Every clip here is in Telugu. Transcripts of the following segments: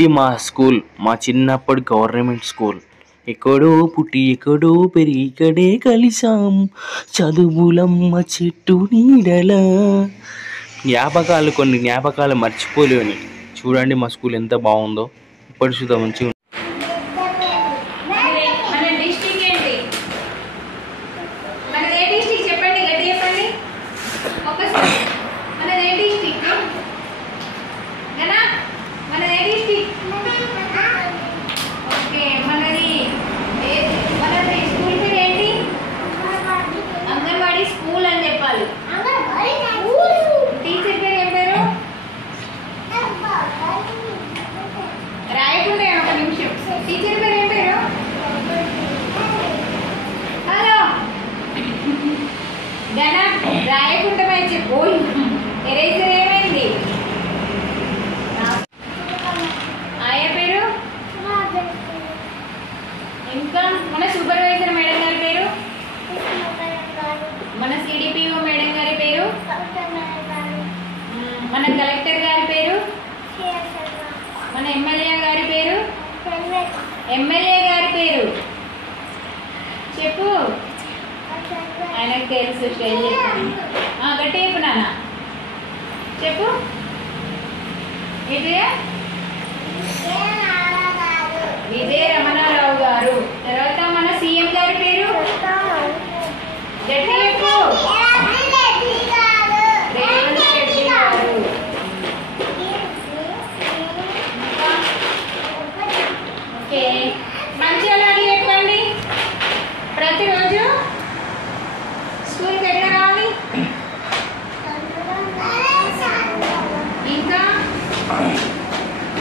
ఇది మా స్కూల్, మా చిన్నప్పటి గవర్నమెంట్ స్కూల్. ఎక్కడో పుట్టి ఎక్కడో పెరిగి ఇక్కడే కలిసాం చదువులమ్మ చెట్టు నీడలా. కొన్ని జ్ఞాపకాలు మర్చిపోలేని. చూడండి మా స్కూల్ ఎంత బాగుందో. ఇప్పటి చూద్దా మంచిగా. ఇంకా మన సూపర్వైజర్ మేడం గారి పేరు, మన సిడిపిఓ మేడం గారి పేరు, మన కలెక్టర్ గారి పేరు, మన ఎమ్మెల్యే గారి పేరు చెప్పు. ఆయనకు తెలుసు, స్టైల్ చెప్పు. గట్టి చెప్పు నాన్న, చెప్పు. విజయ రమణారావు గారు. తర్వాత మన సీఎం గారి పేరు గట్టి చెప్పు. రేవంత్ రెడ్డి గారు. ఓకే, మంచి అలాగే చెప్పండి. ప్రతిరోజు స్కూల్కి ఎక్కడ రావాలి? ఇంకా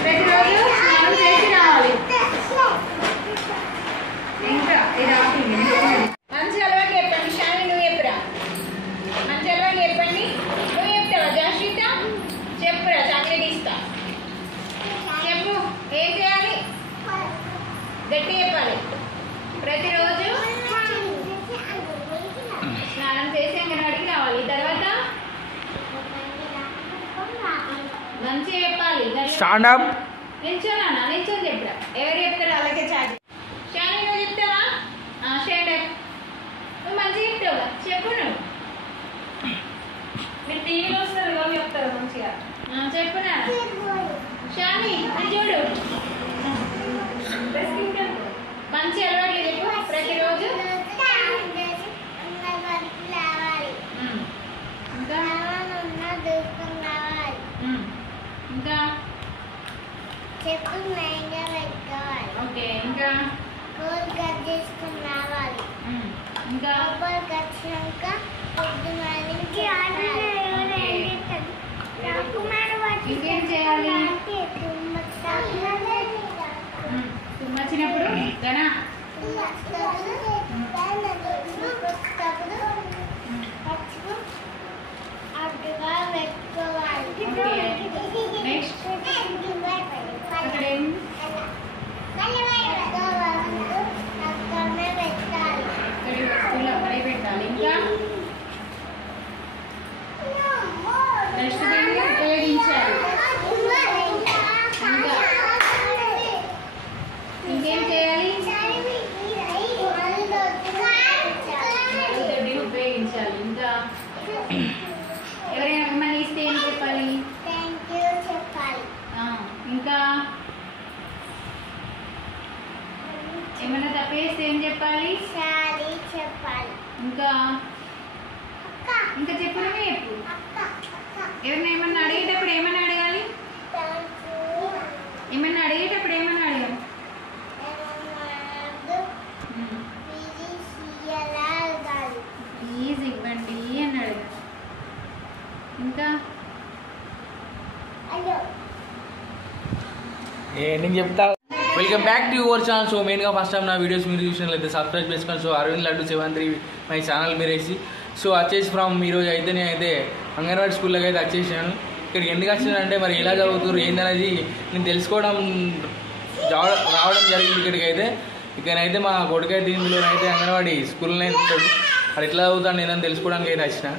ప్రతిరోజు స్నానం చేసి రావాలి. ఇంకా ఇది మంచి అలవాటు చెప్పండి. షాని నువ్వు చెప్పురా. మంచి అలవాటు చెప్పండి. నువ్వు చెప్తావా జాషిత? చెప్పురా, చాక్లెట్ ఇస్తా. చెప్పు, ఏం చేయాలి? గట్టి చెప్పాలి. ప్రతిరోజు స్నానం చేసి అంగన్వాడికి రావాలి. తర్వాత మంచి చెప్పాలి. నిల్చోనా? నిల్చొని చెప్పురా. ఎవరు చెప్తారు అలాగే చాటి. షాని నువ్వు చెప్తావా? Stand up. నువ్వు మంచిగా చెప్తావా? చెప్పు. నువ్వు మీరు టీవీలో వస్తారు కదా, చెప్తారు మంచిగా. చెప్పునా షాని, చూడు. మంచి అలవాట్లు చెప్పు. ప్రతిరోజు ఇంకా ఓకే, ఇంకా ఇంకా ఇంకేం చేయాలి? తుమ్మచ్చినప్పుడు గనా నెక్స్ట్ పెట్టాలి. ఇంకా నెక్స్ట్ ఉపయోగించాలి. ఇంకేం చేయాలి? ఉపయోగించాలి. ఇంకా ఎవరైనా మిమ్మల్ని ఇస్తే ఏం చెప్పాలి? ఇంకా ఏమైనా తప్పేస్తే ఏం చెప్పాలి? ఇంకా ఇంకా చెప్పు. చెప్పు. ఎవరైనా ఏమన్నా అడిగేటప్పుడు ఏమన్నా అడగాలి? ఏమన్నా అడిగేటప్పుడు ఏమన్నా అడగాలి? ప్లీజ్ ఇవ్వండి అని అడగాలి. ఇంకా నేను చెప్తా. Welcome back to your channel. So మెయిన్గా ఫస్ట్ టైం నా వీడియోస్ మీరు చూసినట్లయితే సబ్స్క్రైబ్ చేసుకోండి. So Aravind Laddu 73 my channel మీరు వేసి. సో వచ్చేసి ఫ్రమ్ ఈరోజు అయితే నేనైతే అంగన్వాడీ స్కూల్లోకి అయితే వచ్చేసాను. ఇక్కడికి ఎందుకు వచ్చినానంటే మరి ఎలా చదువుతున్నారు ఏందనేది నేను తెలుసుకోవడం రావడం జరిగింది ఇక్కడికి అయితే. ఇక్కడైతే మా కొడుకైతే ఇందులోనైతే అంగన్వాడీ స్కూల్లోనే ఉంటాడు. మరి ఎట్లా చదువుతాను నేను తెలుసుకోవడానికి అయితే వచ్చిన.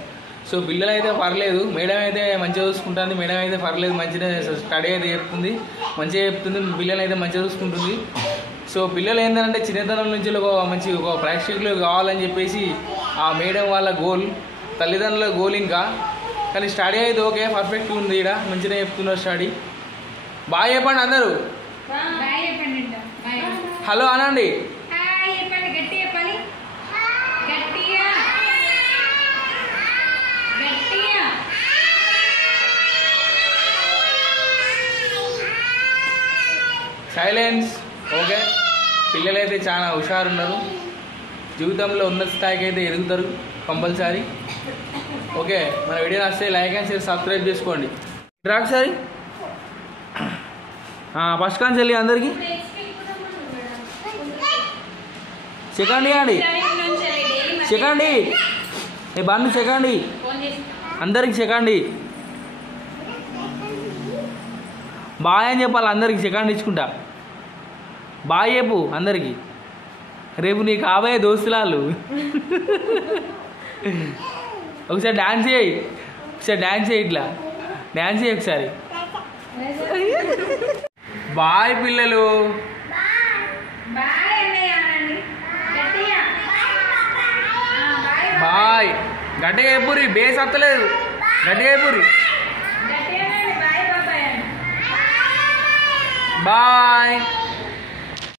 సో పిల్లలు అయితే పర్లేదు, మేడం అయితే మంచిగా చూసుకుంటుంది, మేడం అయితే పర్లేదు, మంచిగా స్టడీ అయితే చెప్తుంది, మంచిగా చెప్తుంది, పిల్లలు అయితే మంచిగా చూసుకుంటుంది. సో పిల్లలు ఏంటంటే చిన్నతనం నుంచి ఒక ప్రేక్షకులు కావాలని చెప్పేసి ఆ మేడం వాళ్ళ గోల్, తల్లిదండ్రుల గోల్. ఇంకా కానీ స్టడీ అయితే ఓకే, పర్ఫెక్ట్గా ఉంది, ఇక్కడ మంచిగా చెప్తున్నారు స్టడీ. బాగా చెప్పండి అందరూ, హలో అనండి. సైలెన్స్. ఓకే, పిల్లలైతే చాలా హుషారున్నారు, జీవితంలో ఉన్నత స్థాయికి అయితే ఎదుగుతారు కంపల్సరీ. ఓకే, మన వీడియో నచ్చితే లైక్ అండ్ షేర్ సబ్స్క్రైబ్ చేసుకోండి. ఒకసారి ఫస్ట్ కాన్స్ వెళ్ళి అందరికి సెకండ్ అండి, సెకండ్ ఏ బండి సెకండ్, అందరికి సెకండ్ బాయ్ అని చెప్పాలి, అందరికి సెకండ్ ఇచ్చుకుంటా. బాయ్ చెప్పు అందరికి, రేపు నీకు కాబోయే దోస్తులాళ్ళు. ఒకసారి డాన్స్ చేయి, ఒకసారి డాన్స్ చేయి, ఇట్లా డాన్స్ చేయి ఒకసారి. బాయ్ పిల్లలు, బాయ్. గట్టిగా చెప్పురి, బేస్ అత్తలేదు, గట్టిగా చెప్పురి. బాయ్.